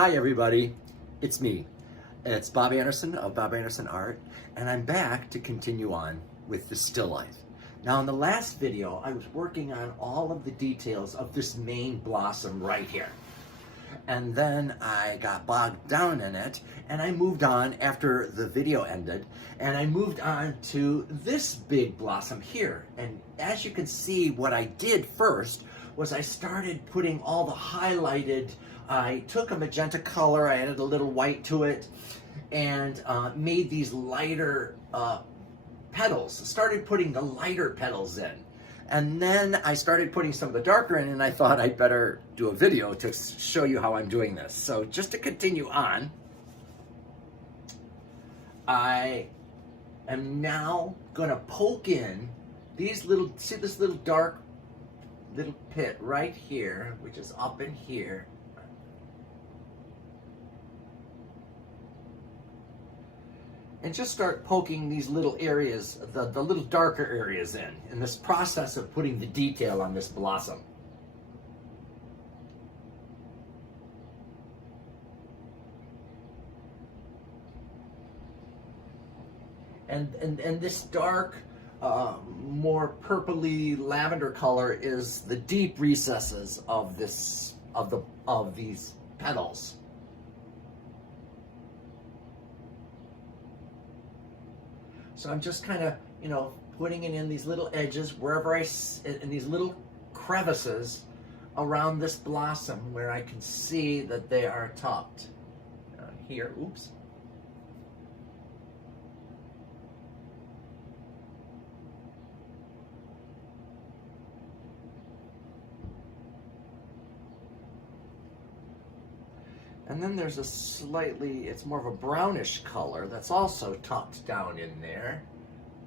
Hi everybody, it's me. It's Bob Anderson of Bob Anderson Art, and I'm back to continue on with the still life. Now in the last video, I was working on all of the details of this main blossom right here. And then I got bogged down in it, and I moved on after the video ended, and I moved on to this big blossom here. And as you can see, what I did first was I started putting all the highlighted, I took a magenta color, I added a little white to it, and made these lighter petals, started putting the lighter petals in. And then I started putting some of the darker in, and I thought I'd better do a video to show you how I'm doing this. So just to continue on, I am now gonna poke in these little, see this little dark little pit right here, which is up in here. And just start poking these little areas, the little darker areas in this process of putting the detail on this blossom. And this dark, more purpley lavender color is the deep recesses of this, of these petals. So I'm just kind of, putting it in these little edges, wherever in these little crevices around this blossom where I can see that they are topped. Here, oops. And then there's a slightly, it's more of a brownish color that's also tucked down in there,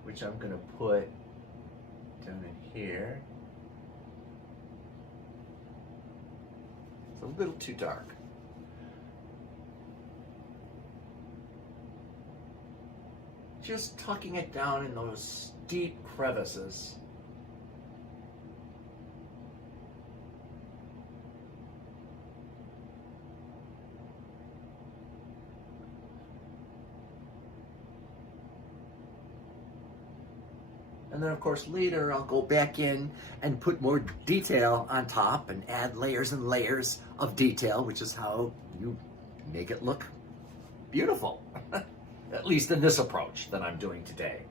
which I'm gonna put down in here. It's a little too dark. Just tucking it down in those deep crevices. And then of course later I'll go back in and put more detail on top and add layers and layers of detail, which is how you make it look beautiful, at least in this approach that I'm doing today.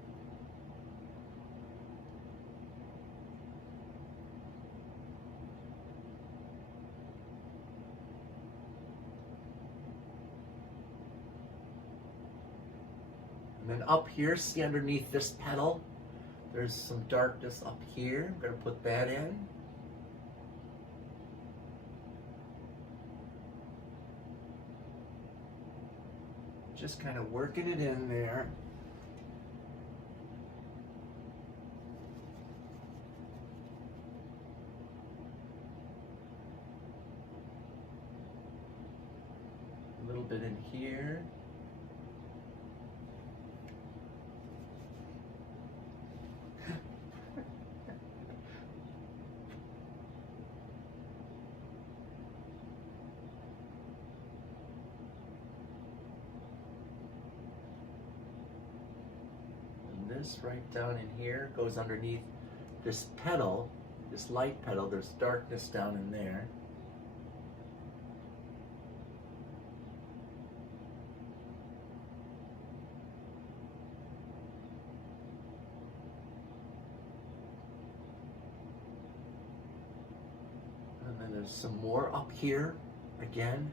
And then up here, see underneath this petal, there's some darkness up here. I'm going to put that in. Just kind of working it in there. A little bit in here. This right down in here goes underneath this petal, this light petal. There's darkness down in there. And then there's some more up here again.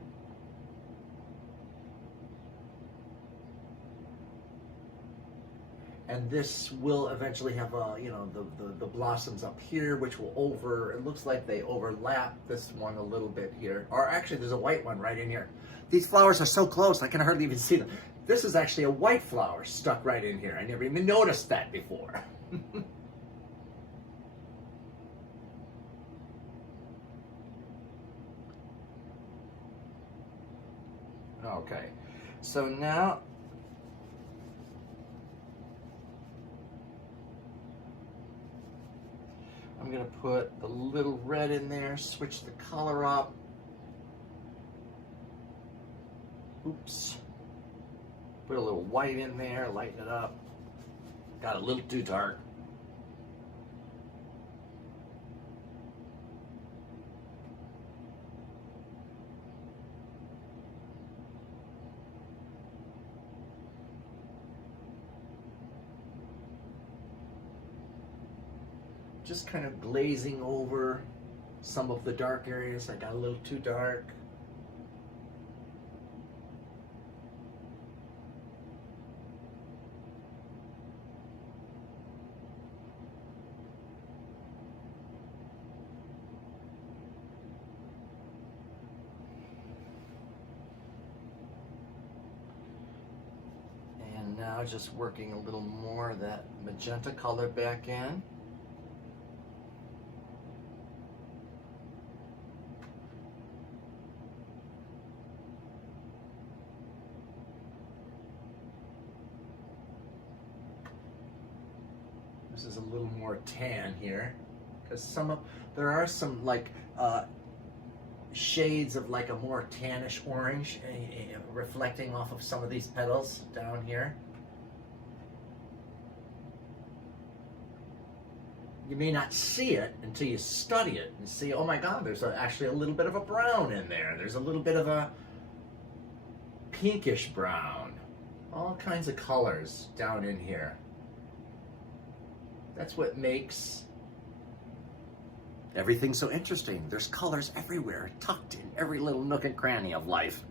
And this will eventually have, the blossoms up here, which will it looks like they overlap this one a little bit here. Or actually, there's a white one right in here. These flowers are so close, I can hardly even see them. This is actually a white flower stuck right in here. I never even noticed that before. Okay, so now, I'm going to put the little red in there, switch the color up. Oops. Put a little white in there, lighten it up. Got a little too dark. Just kind of glazing over some of the dark areas. I got a little too dark. And now just working a little more of that magenta color back in. This is a little more tan here, because there are some like shades of like a more tannish orange reflecting off of some of these petals down here. You may not see it until you study it and see, oh my God, there's actually a little bit of a brown in there. There's a little bit of a pinkish brown. All kinds of colors down in here. That's what makes everything so interesting. There's colors everywhere, tucked in every little nook and cranny of life.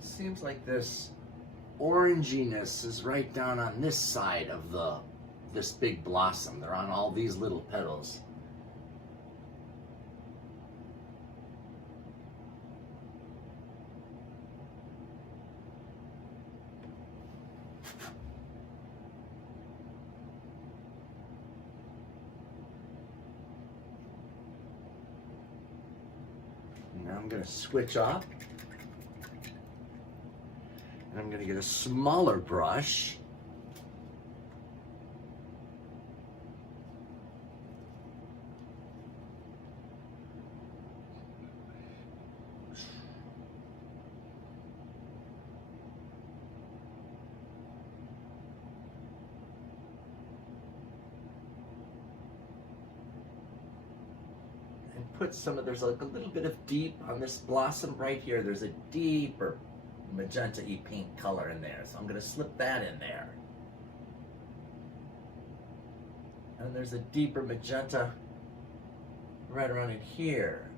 Seems like this oranginess is right down on this side of this big blossom. They're on all these little petals. Now I'm going to switch off. And I'm going to get a smaller brush. And put there's like a little bit of deep on this blossom right here. There's a deeper magenta-y pink color in there, so I'm going to slip that in there. And there's a deeper magenta right around in here,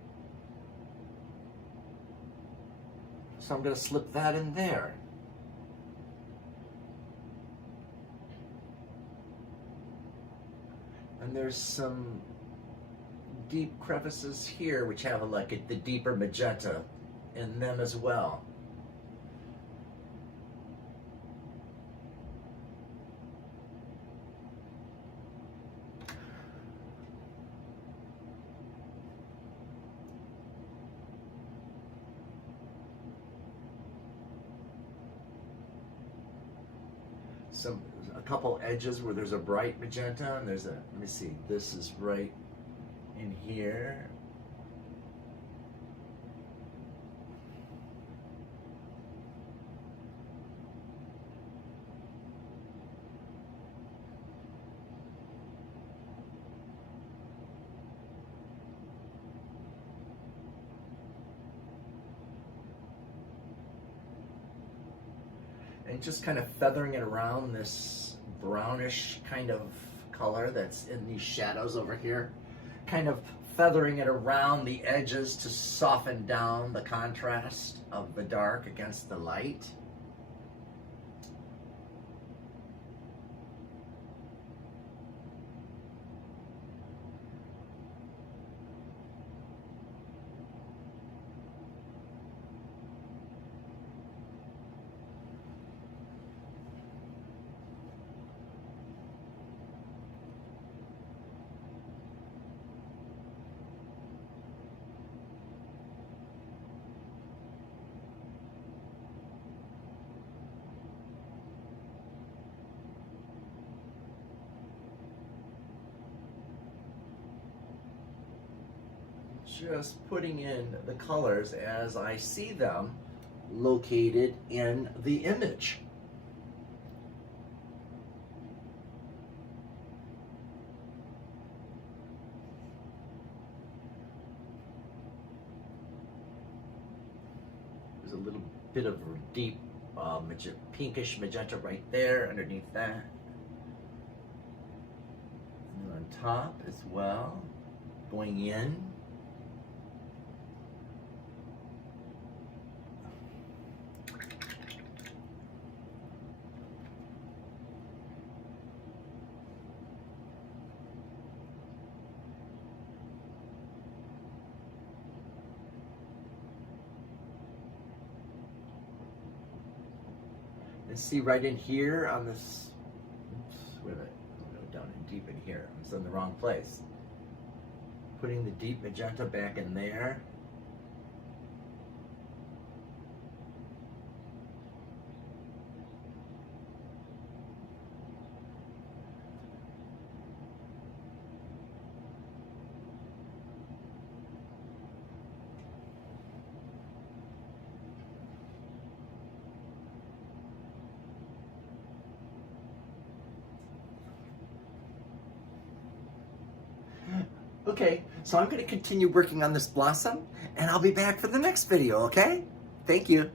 so I'm going to slip that in there. And there's some deep crevices here which have the deeper magenta in them as well. A couple edges where there's a bright magenta, and let me see, this is right in here. And just kind of feathering it around this brownish kind of color that's in these shadows over here. Kind of feathering it around the edges to soften down the contrast of the dark against the light. just putting in the colors as I see them located in the image. There's a little bit of deep pinkish magenta right there underneath that. And on top as well, going in. And see right in here on this, oops, wait a minute, I'll go down and deep in here. I was in the wrong place. Putting the deep magenta back in there. Okay, so I'm going to continue working on this blossom, and I'll be back for the next video, okay? Thank you.